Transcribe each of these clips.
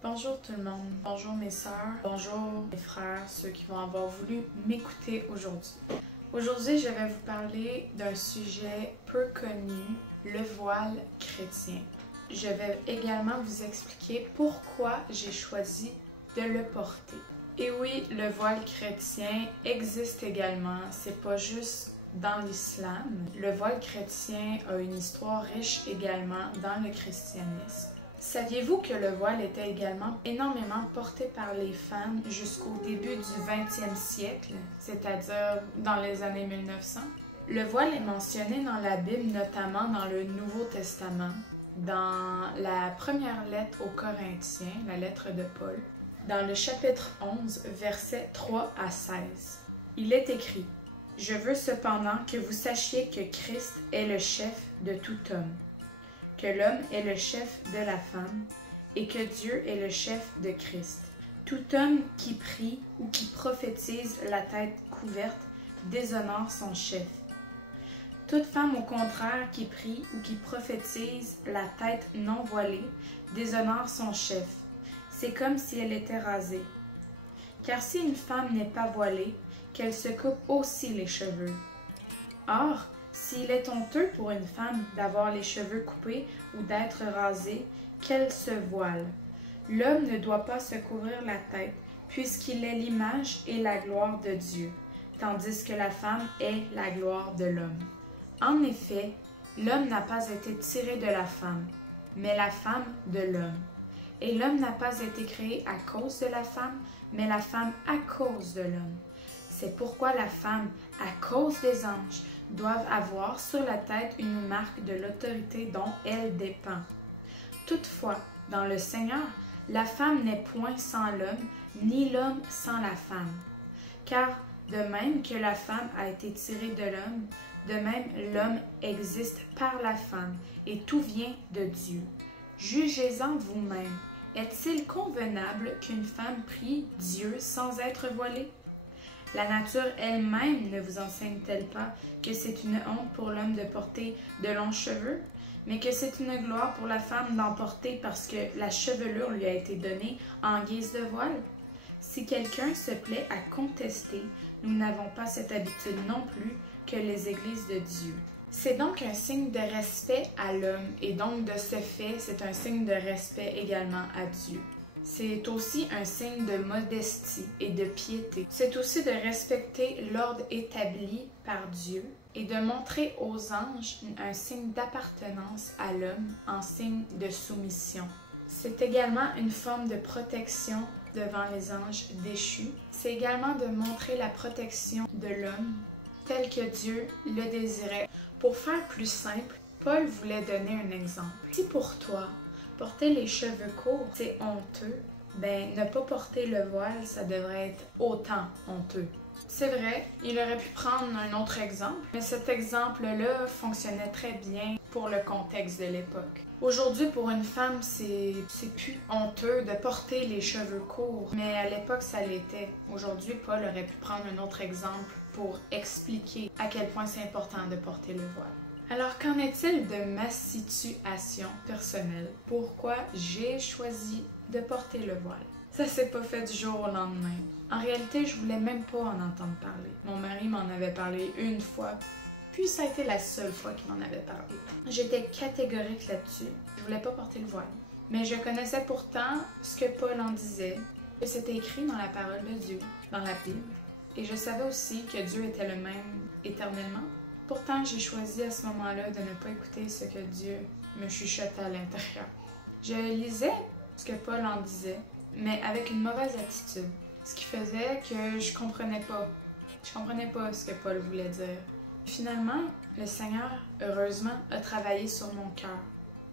Bonjour tout le monde, bonjour mes sœurs, bonjour mes frères, ceux qui vont avoir voulu m'écouter aujourd'hui. Aujourd'hui, je vais vous parler d'un sujet peu connu, le voile chrétien. Je vais également vous expliquer pourquoi j'ai choisi de le porter. Et oui, le voile chrétien existe également, c'est pas juste dans l'islam. Le voile chrétien a une histoire riche également dans le christianisme. Saviez-vous que le voile était également énormément porté par les femmes jusqu'au début du 20e siècle, c'est-à-dire dans les années 1900? Le voile est mentionné dans la Bible, notamment dans le Nouveau Testament, dans la première lettre aux Corinthiens, la lettre de Paul, dans le chapitre 11, versets 3 à 16. Il est écrit: « Je veux cependant que vous sachiez que Christ est le chef de tout homme, que l'homme est le chef de la femme, et que Dieu est le chef de Christ. Tout homme qui prie ou qui prophétise la tête couverte déshonore son chef. Toute femme au contraire qui prie ou qui prophétise la tête non voilée déshonore son chef. C'est comme si elle était rasée. Car si une femme n'est pas voilée, qu'elle se coupe aussi les cheveux. Or, s'il est honteux pour une femme d'avoir les cheveux coupés ou d'être rasée, qu'elle se voile. L'homme ne doit pas se couvrir la tête, puisqu'il est l'image et la gloire de Dieu, tandis que la femme est la gloire de l'homme. En effet, l'homme n'a pas été tiré de la femme, mais la femme de l'homme. Et l'homme n'a pas été créé à cause de la femme, mais la femme à cause de l'homme. C'est pourquoi la femme, à cause des anges, doivent avoir sur la tête une marque de l'autorité dont elle dépend. Toutefois, dans le Seigneur, la femme n'est point sans l'homme, ni l'homme sans la femme. Car de même que la femme a été tirée de l'homme, de même l'homme existe par la femme, et tout vient de Dieu. Jugez-en vous-même. Est-il convenable qu'une femme prie Dieu sans être voilée? La nature elle-même ne vous enseigne-t-elle pas que c'est une honte pour l'homme de porter de longs cheveux, mais que c'est une gloire pour la femme d'en porter parce que la chevelure lui a été donnée en guise de voile? Si quelqu'un se plaît à contester, nous n'avons pas cette habitude non plus que les églises de Dieu. C'est donc un signe de respect à l'homme et donc de ce fait, c'est un signe de respect également à Dieu. C'est aussi un signe de modestie et de piété. C'est aussi de respecter l'ordre établi par Dieu et de montrer aux anges un signe d'appartenance à l'homme en signe de soumission. C'est également une forme de protection devant les anges déchus. C'est également de montrer la protection de l'homme tel que Dieu le désirait. Pour faire plus simple, Paul voulait donner un exemple. Si pour toi, porter les cheveux courts, c'est honteux, ben ne pas porter le voile, ça devrait être autant honteux. C'est vrai, il aurait pu prendre un autre exemple, mais cet exemple-là fonctionnait très bien pour le contexte de l'époque. Aujourd'hui, pour une femme, c'est plus honteux de porter les cheveux courts, mais à l'époque, ça l'était. Aujourd'hui, Paul aurait pu prendre un autre exemple pour expliquer à quel point c'est important de porter le voile. Alors, qu'en est-il de ma situation personnelle? Pourquoi j'ai choisi de porter le voile? Ça s'est pas fait du jour au lendemain. En réalité, je voulais même pas en entendre parler. Mon mari m'en avait parlé une fois, puis ça a été la seule fois qu'il m'en avait parlé. J'étais catégorique là-dessus. Je voulais pas porter le voile. Mais je connaissais pourtant ce que Paul en disait. C'était écrit dans la parole de Dieu, dans la Bible. Et je savais aussi que Dieu était le même éternellement. Pourtant, j'ai choisi à ce moment-là de ne pas écouter ce que Dieu me chuchotait à l'intérieur. Je lisais ce que Paul en disait, mais avec une mauvaise attitude. Ce qui faisait que je comprenais pas. Je comprenais pas ce que Paul voulait dire. Finalement, le Seigneur, heureusement, a travaillé sur mon cœur.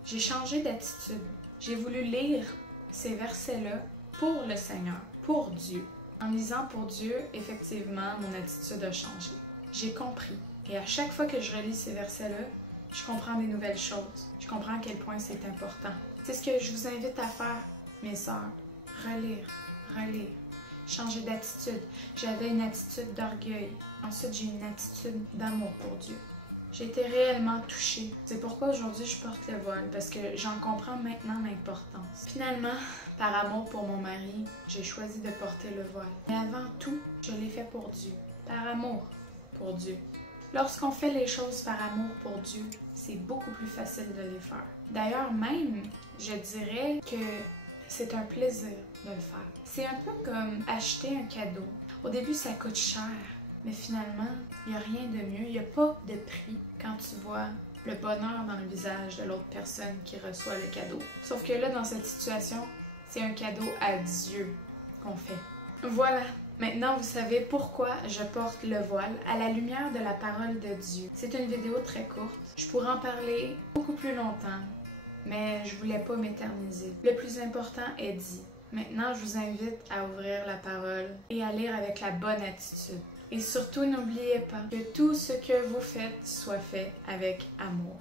J'ai changé d'attitude. J'ai voulu lire ces versets-là pour le Seigneur, pour Dieu. En lisant pour Dieu, effectivement, mon attitude a changé. J'ai compris. Et à chaque fois que je relis ces versets-là, je comprends des nouvelles choses. Je comprends à quel point c'est important. C'est ce que je vous invite à faire, mes sœurs. Relire, relire. Changer d'attitude. J'avais une attitude d'orgueil. Ensuite, j'ai une attitude d'amour pour Dieu. J'ai été réellement touchée. C'est pourquoi aujourd'hui je porte le voile, parce que j'en comprends maintenant l'importance. Finalement, par amour pour mon mari, j'ai choisi de porter le voile. Mais avant tout, je l'ai fait pour Dieu. Par amour pour Dieu. Lorsqu'on fait les choses par amour pour Dieu, c'est beaucoup plus facile de les faire. D'ailleurs, même, je dirais que c'est un plaisir de le faire. C'est un peu comme acheter un cadeau. Au début, ça coûte cher, mais finalement, il n'y a rien de mieux. Il n'y a pas de prix quand tu vois le bonheur dans le visage de l'autre personne qui reçoit le cadeau. Sauf que là, dans cette situation, c'est un cadeau à Dieu qu'on fait. Voilà. Maintenant, vous savez pourquoi je porte le voile à la lumière de la parole de Dieu. C'est une vidéo très courte. Je pourrais en parler beaucoup plus longtemps, mais je voulais pas m'éterniser. Le plus important est dit. Maintenant, je vous invite à ouvrir la parole et à lire avec la bonne attitude. Et surtout, n'oubliez pas que tout ce que vous faites soit fait avec amour.